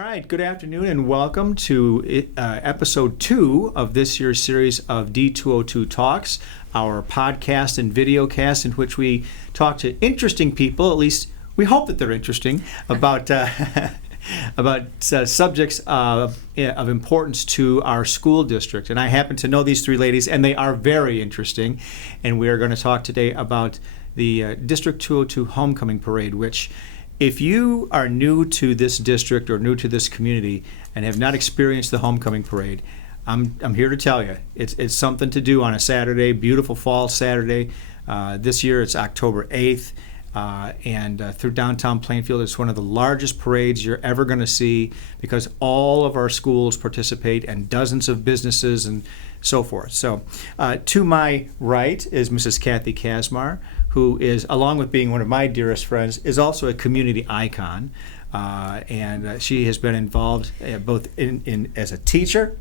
right, good afternoon and welcome to episode 2 of this year's series of D202 Talks, our podcast and video cast in which we talk to interesting people, at least we hope that they're interesting, about subjects of importance to our school district. And I happen to know these three ladies, and they are very interesting. And we are going to talk today about the District 202 Homecoming Parade, which, if you are new to this district or new to this community and have not experienced the Homecoming Parade, I'm here to tell you, it's something to do on a Saturday, beautiful fall Saturday. This year it's October 8th. And through downtown Plainfield, it's one of the largest parades you're ever going to see because all of our schools participate and dozens of businesses and so forth. So to my right is Mrs. Kathy Kazmar, who is, along with being one of my dearest friends, is also a community icon. And she has been involved both in as a teacher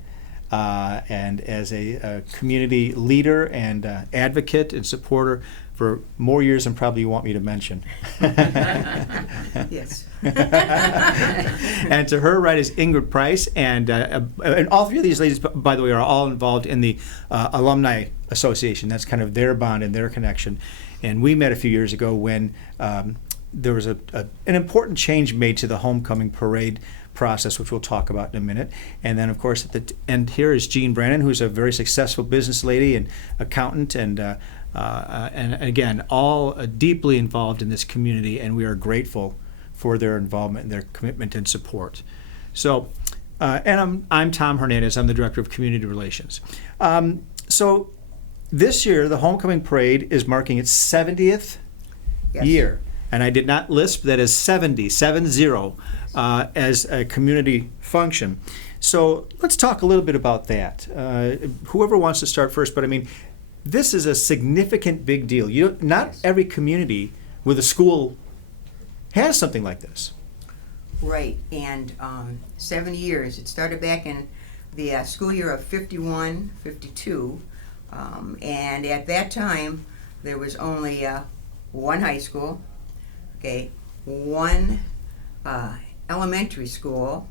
and as a community leader and advocate and supporter for more years than probably you want me to mention. Yes. And to her right is Ingrid Price, and all three of these ladies, by the way, are all involved in the Alumni Association. That's kind of their bond and their connection. And we met a few years ago when there was an important change made to the homecoming parade process, which we'll talk about in a minute. And then, of course, at the end here is Jean Brennen, who's a very successful business lady and accountant, and again, all deeply involved in this community, and we are grateful for their involvement and their commitment and support. So, and I'm Tom Hernandez. I'm the Director of Community Relations. So this year, the Homecoming Parade is marking its 70th year. And I did not lisp that as 70 as a community function. So let's talk a little bit about that. Whoever wants to start first, but I mean, this is a significant big deal. Not every community with a school has something like this. Right, and 70 years. It started back in the school year of 51, 52, and at that time there was only one high school, one elementary school,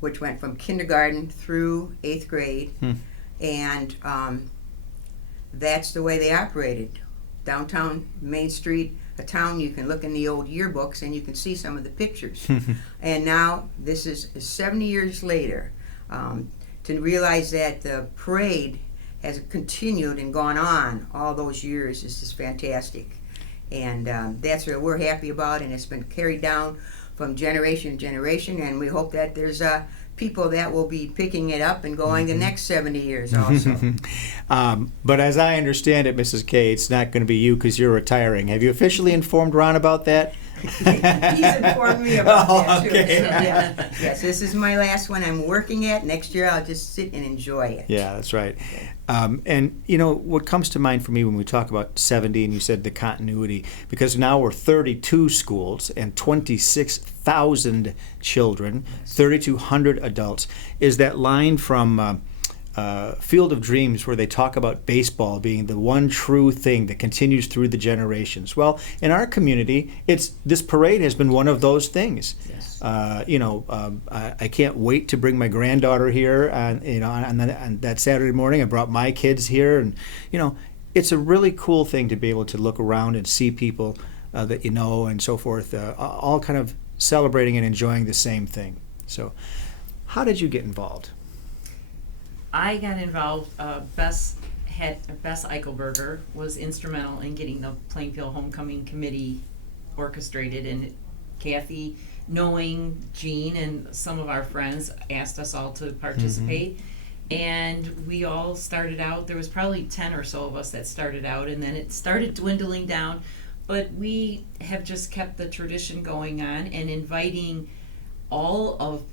which went from kindergarten through 8th grade, and that's the way they operated. Downtown Main Street, a town you can look in the old yearbooks and you can see some of the pictures. And now, this is 70 years later, to realize that the parade has continued and gone on all those years is just fantastic. And that's what we're happy about, and it's been carried down from generation to generation, and we hope that there's people that will be picking it up and going the next 70 years also. But as I understand it, Mrs. K, it's not going to be you because you're retiring. Have you officially informed Ron about that? He's informed me about that too. Okay. So, yeah. Yes, this is my last one I'm working at. Next year I'll just sit and enjoy it. Yeah, that's right. And you know what comes to mind for me when we talk about 70, and you said the continuity, because now we're 32 schools and 26,000 children, 3,200 adults, is that line from Field of Dreams where they talk about baseball being the one true thing that continues through the generations. Well, in our community, this parade has been one of those things. Yes. I can't wait to bring my granddaughter here. On that Saturday morning, I brought my kids here, and it's a really cool thing to be able to look around and see people that you know and so forth, all kind of celebrating and enjoying the same thing. So, how did you get involved? I got involved. Bess Eichelberger was instrumental in getting the Plainfield Homecoming Committee orchestrated, and Kathy, knowing Jean and some of our friends, asked us all to participate. And we all started out. There was probably 10 or so of us that started out, and then it started dwindling down. But we have just kept the tradition going on and inviting all of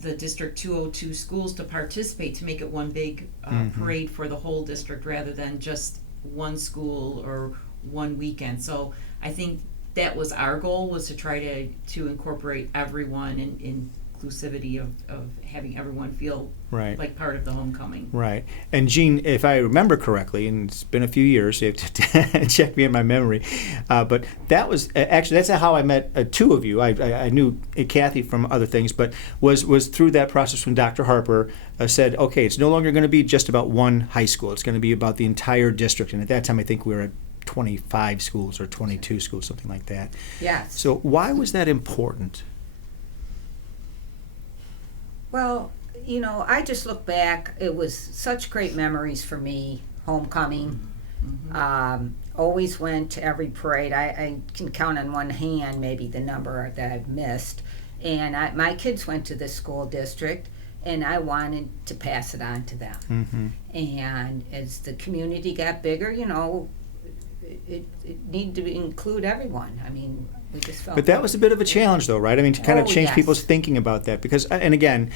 the District 202 schools to participate, to make it one big parade for the whole district rather than just one school or one weekend. So I think that was our goal, was to try to incorporate everyone inclusivity of having everyone feel Right. like part of the homecoming. Right. And Jean, if I remember correctly, and it's been a few years, so you have to check me in my memory, but that was actually, that's how I met two of you. I knew Kathy from other things, but was through that process when Dr. Harper said, okay, it's no longer going to be just about one high school. It's going to be about the entire district. And at that time, I think we were at 25 schools or 22 schools, something like that. Yes. So why was that important? Well, you know, I just look back. It was such great memories for me, homecoming. Always went to every parade. I can count on one hand maybe the number that I've missed. And my kids went to this school district, and I wanted to pass it on to them. Mm-hmm. And as the community got bigger, you know, it needed to include everyone. I mean, we just felt. But that was a bit of a challenge, though, right? I mean, to kind of Oh, change yes. people's thinking about that, because, and again,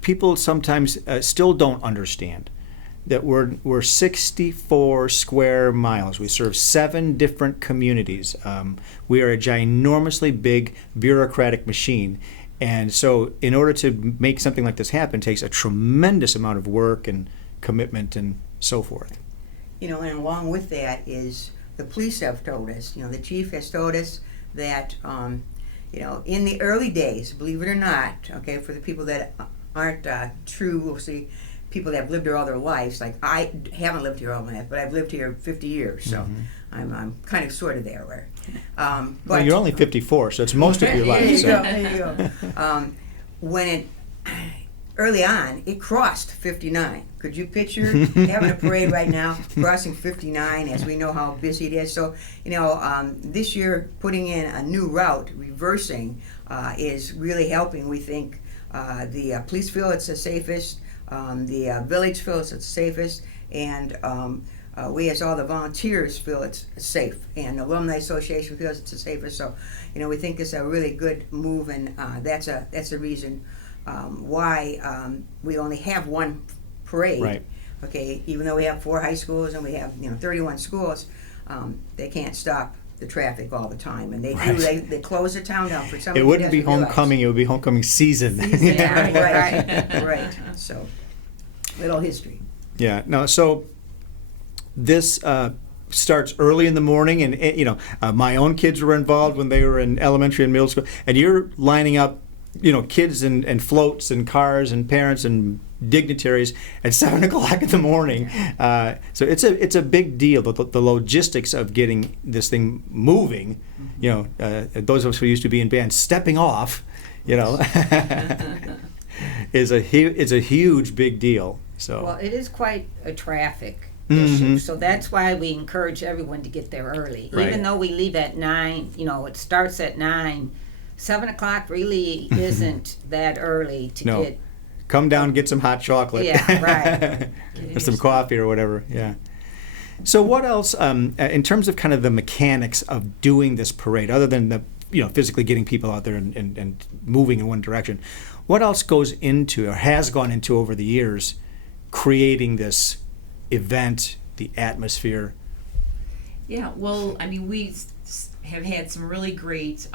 people sometimes still don't understand that we're 64 square miles. We serve 7 different communities. We are a ginormously big bureaucratic machine. And so in order to make something like this happen takes a tremendous amount of work and commitment and so forth. You know, and along with that is the police have told us, you know, the chief has told us that, you know, in the early days, believe it or not, okay, for the people that aren't true, we'll see, people that have lived here all their lives, like I haven't lived here all my life, but I've lived here 50 years, so I'm kind of sort of there. Where, but Well, you're only 54, so it's most of your There life. you So. go, there you go. When it early on, it crossed 59. Could you picture having a parade right now crossing 59, as we know how busy it is? So, you know, this year putting in a new route, reversing, is really helping. We think the police feel it's the safest, the village feels it's the safest, and we as all the volunteers feel it's safe, and the Alumni Association feels it's the safest. So, you know, we think it's a really good move, and that's a reason why we only have one parade. Right. Okay, even though we have 4 high schools and we have 31 schools, they can't stop the traffic all the time, and they Right. do. They close the town down for some. It wouldn't be homecoming, it would be homecoming season. Yeah, right. So, little history. Yeah. No. So this starts early in the morning, and you know, my own kids were involved when they were in elementary and middle school, and you're lining up, you know, kids and floats and cars and parents and dignitaries at 7 o'clock in the morning. So it's a big deal. The logistics of getting this thing moving. You know, those of us who used to be in bands, stepping off, you know, is a huge big deal. So. Well, it is quite a traffic Mhm. issue, so that's why we encourage everyone to get there early. Right. Even though we leave at 9, you know, it starts at 9. 7 o'clock really isn't that early to No. get. Come down, get some hot chocolate. Yeah, right. Or some coffee or whatever. Yeah. So what else, in terms of kind of the mechanics of doing this parade, other than the physically getting people out there and moving in one direction, what else goes into or has gone into over the years creating this event, the atmosphere? Yeah, well, I mean, we have had some really great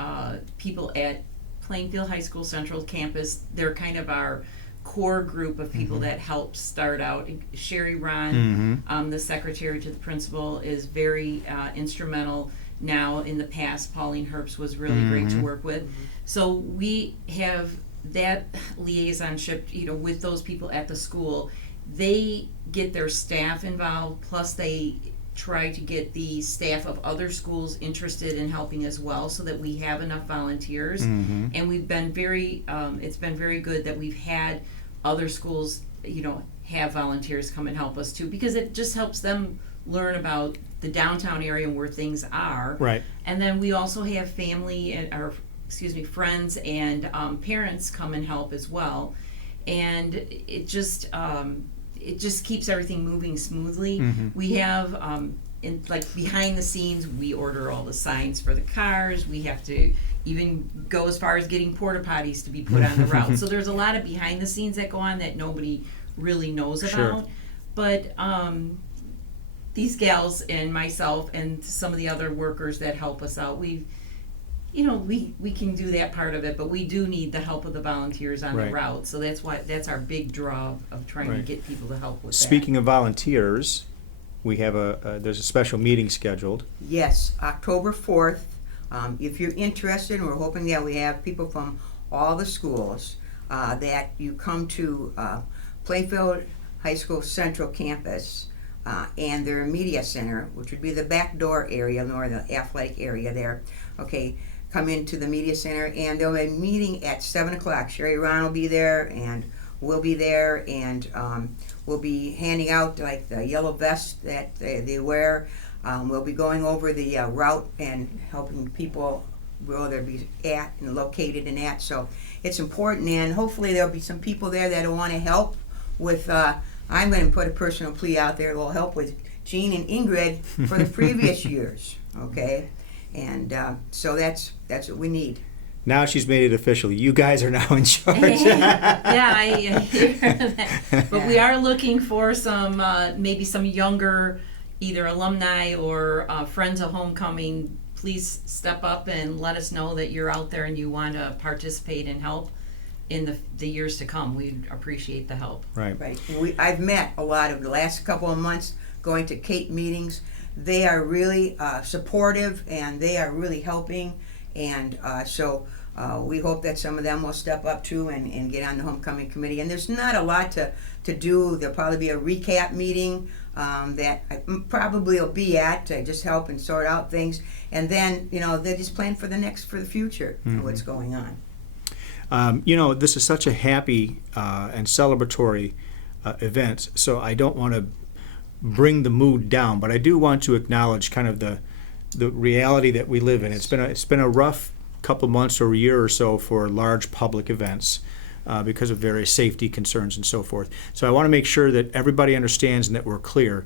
people at Plainfield High School Central Campus. They're kind of our core group of people that helped start out. Sherry Ron, the secretary to the principal, is very instrumental now. In the past, Pauline Herbst was really great to work with. So we have that liaisonship, with those people at the school. They get their staff involved, plus they try to get the staff of other schools interested in helping as well, so that we have enough volunteers. And we've been very, it's been very good that we've had other schools, have volunteers come and help us too, because it just helps them learn about the downtown area and where things are. Right. And then we also have family and, friends and parents come and help as well. And it just keeps everything moving smoothly. We have, behind the scenes, we order all the signs for the cars. We have to even go as far as getting porta potties to be put on the route. So there's a lot of behind the scenes that go on that nobody really knows about. But these gals and myself and some of the other workers that help us out, we can do that part of it, but we do need the help of the volunteers on Right. the route. So that's our big draw of trying to Right. get people to help with that. Speaking of volunteers, we have there's a special meeting scheduled. Yes, October 4th. If you're interested, we're hoping that we have people from all the schools, that you come to Plainfield High School Central Campus and their media center, which would be the back door area or the athletic area there. Okay, come into the media center, and they'll be a meeting at 7 o'clock. Sherry Ron will be there, and we'll be there, and we'll be handing out like the yellow vest that they wear. We'll be going over the route and helping people where they'll be at and located and at. So it's important, and hopefully there'll be some people there that will want to help with, I'm going to put a personal plea out there, will help with Jean and Ingrid for the previous years, okay? And so that's what we need. Now she's made it official. You guys are now in charge. Yeah, I hear that. But we are looking for some, maybe some younger, either alumni or friends of homecoming. Please step up and let us know that you're out there and you want to participate and help in the years to come. We'd appreciate the help. Right. Right. I've met a lot of the last couple of months going to CAPE meetings. They are really supportive, and they are really helping. And so we hope that some of them will step up too and get on the homecoming committee. And there's not a lot to do. There'll probably be a recap meeting that I probably will be at to just help and sort out things. And then, they just plan for the future, what's going on. This is such a happy and celebratory event, so I don't want to bring the mood down, but I do want to acknowledge kind of the reality that we live in. It's been a rough couple months or a year or so for large public events because of various safety concerns and so forth. So I want to make sure that everybody understands and that we're clear.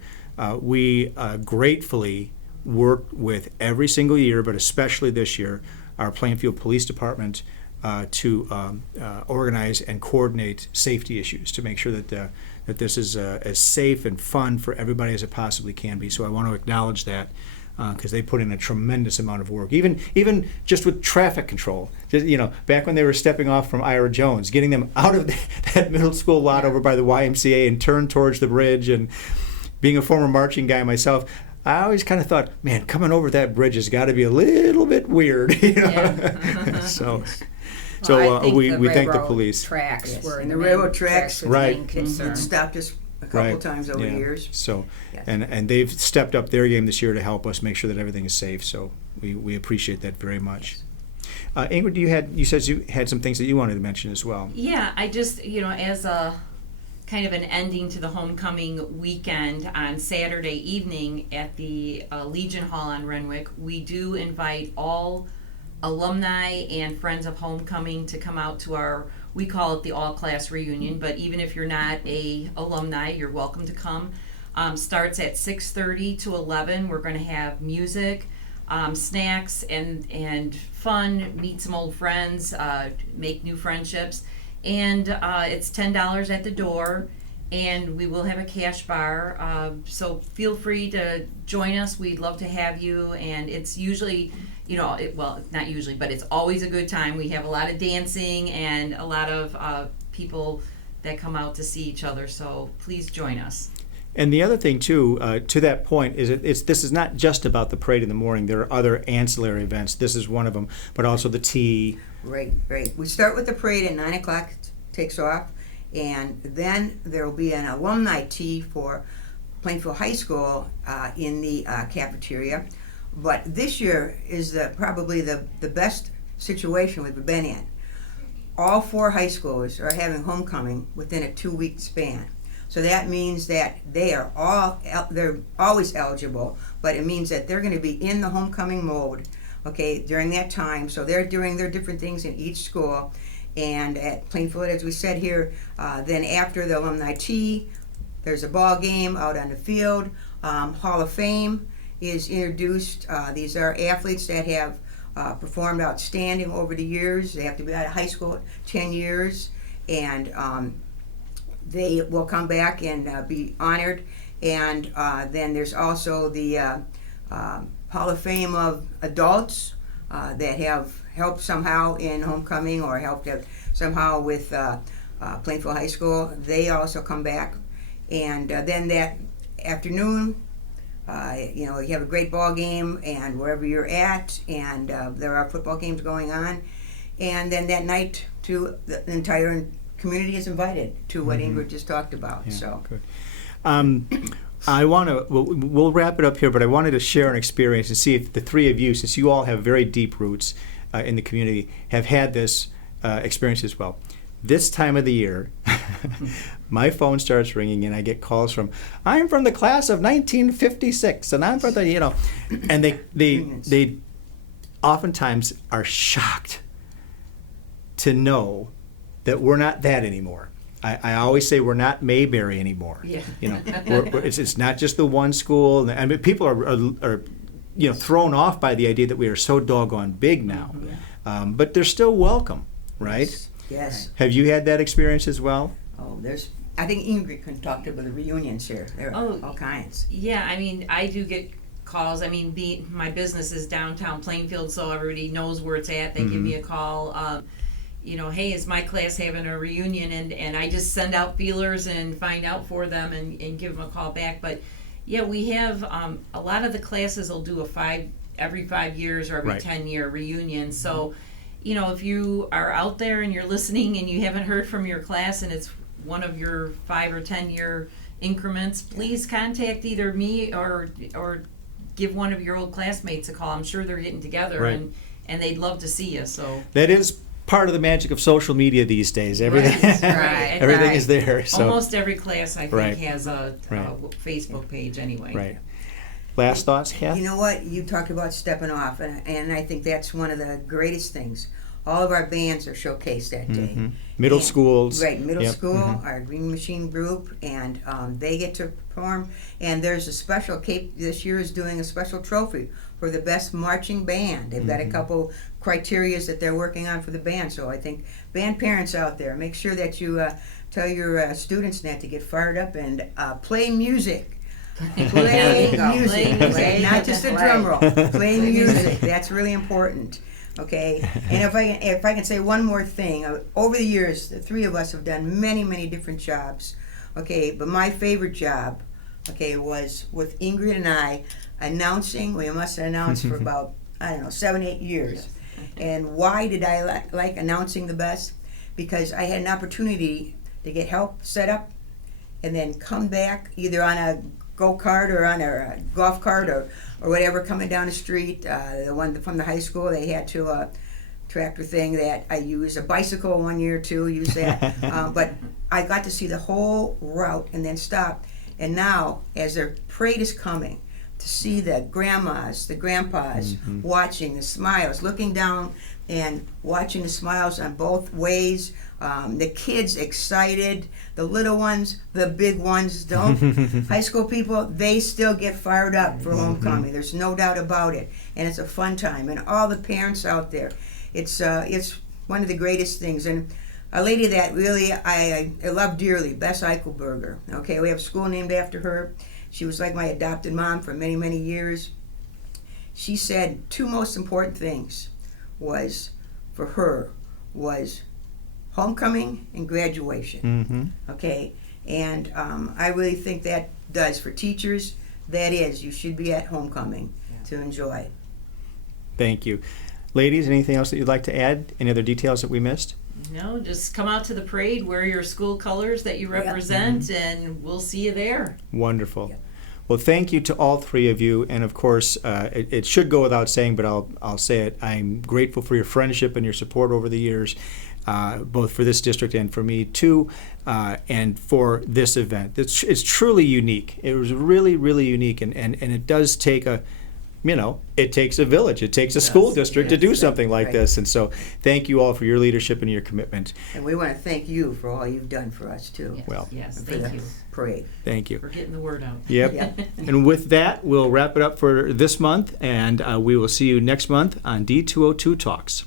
We gratefully work with every single year, but especially this year, our Plainfield Police Department to organize and coordinate safety issues to make sure that this is as safe and fun for everybody as it possibly can be. So I want to acknowledge that because they put in a tremendous amount of work, even just with traffic control. Just, back when they were stepping off from Ira Jones, getting them out of that middle school lot over by the YMCA and turn towards the bridge. And being a former marching guy myself, I always kind of thought, man, coming over that bridge has got to be a little bit weird. Yeah. So I think we thank the railroad police. Tracks Yes. were And the the main railroad tracks, was the main Right. concern. It stopped us a couple times over the Yeah. years. So, Yes. and they've stepped up their game this year to help us make sure that everything is safe. So we appreciate that very much. Ingrid, you said you had some things that you wanted to mention as well. Yeah, I just, as a kind of an ending to the homecoming weekend on Saturday evening at the Legion Hall on Renwick, we do invite all alumni and friends of homecoming to come out to we call it the all-class reunion, but even if you're not a alumni, you're welcome to come. Starts at 6:30 to 11. We're going to have music, snacks, and fun, meet some old friends, make new friendships. And it's $10 at the door, and we will have a cash bar. So feel free to join us. We'd love to have you. And it's usually, not usually, but it's always a good time. We have a lot of dancing and a lot of people that come out to see each other. So please join us. And the other thing too, to that point, is this is not just about the parade in the morning. There are other ancillary events. This is one of them, but also the tea. Right. We start with the parade at 9 o'clock, takes off, and then there will be an alumni tea for Plainfield High School in the cafeteria. But this year is probably the best situation we've been in. All 4 high schools are having homecoming within a 2-week span. So that means that they're always eligible, but it means that they're going to be in the homecoming mode, okay, during that time. So they're doing their different things in each school. And at Plainfield, as we said here, then after the alumni tea, there's a ball game out on the field. Hall of Fame is introduced. These are athletes that have performed outstanding over the years. They have to be out of high school 10 years, and they will come back and be honored. And then there's also the Hall of Fame of adults that have helped somehow in homecoming or helped somehow with Plainfield High School, they also come back. And then that afternoon, you have a great ball game, and wherever you're at, and there are football games going on. And then that night, the entire community is invited to what Ingrid just talked about. Yeah, so good. I want to, we'll wrap it up here, but I wanted to share an experience and see if the three of you, since you all have very deep roots in the community, have had this experience as well. This time of the year, my phone starts ringing and I get calls from, I'm from the class of 1956, and I'm from the, and they oftentimes are shocked to know that we're not that anymore. I always say we're not Mayberry anymore. Yeah. It's not just the one school. I mean, people are thrown off by the idea that we are so doggone big now. But they're still welcome, right? Yes. Have you had that experience as well? Oh, I think Ingrid can talk about the reunions here. There are all kinds. Yeah, I mean, I do get calls. I mean, my business is downtown Plainfield, so everybody knows where it's at. They give me a call. Hey, is my class having a reunion? And I just send out feelers and find out for them and give them a call back. But yeah, we have a lot of the classes will do every 5 years or every 10-year reunion. So, if you are out there and you're listening and you haven't heard from your class and it's one of your 5 or 10-year increments, please contact either me or give one of your old classmates a call. I'm sure they're getting together and they'd love to see you. So that is part of the magic of social media these days. Everything, everything is there. So almost every class I think has a Facebook page anyway. Right. Last thoughts, Kath? You know what? You talked about stepping off, and I think that's one of the greatest things. All of our bands are showcased that day. Middle schools. Right, middle school, our Green Machine group, and they get to perform. And there's a special, Cape this year is doing a special trophy for the best marching band. They've got a couple criterias that they're working on for the band. So I think band parents out there, make sure that you tell your students to get fired up and play music. Play music, not just a drum roll. Play music. That's really important. Okay, and if I can say one more thing, over the years, the three of us have done many different jobs. Okay, but my favorite job, was with Ingrid and I announcing. We must have announced for about 7-8 years. And why did I like announcing the best? Because I had an opportunity to get help set up, and then come back either on a go-kart or on a golf cart or whatever coming down the street. The one from the high school, they had to tractor thing that I used. A bicycle one year too, used that. But I got to see the whole route and then stop. And now, as their parade is coming, to see the grandmas, the grandpas watching the smiles, looking down and watching the smiles on both ways. The kids excited, the little ones, the big ones don't. High school people, they still get fired up for homecoming. There's no doubt about it, and it's a fun time. And all the parents out there, it's one of the greatest things. And a lady that really I love dearly, Bess Eichelberger. Okay, we have a school named after her. She was like my adopted mom for many years. She said two most important things was homecoming and graduation. Okay, and I really think that does for teachers. That is, you should be at homecoming to enjoy. Thank you. Ladies, anything else that you'd like to add? Any other details that we missed? No, just come out to the parade, wear your school colors that you represent, and we'll see you there. Wonderful. Yep. Well, thank you to all three of you, and of course, it should go without saying, but I'll say it. I'm grateful for your friendship and your support over the years, both for this district and for me too, and for this event. It's truly unique. It was really unique, and it does take it takes a village. It takes a school district to do something like this. And so thank you all for your leadership and your commitment. And we want to thank you for all you've done for us, too. Yes, Well, yes, For thank the you parade. Thank you. for getting the word out. Yep. And with that, we'll wrap it up for this month, and we will see you next month on D202 Talks.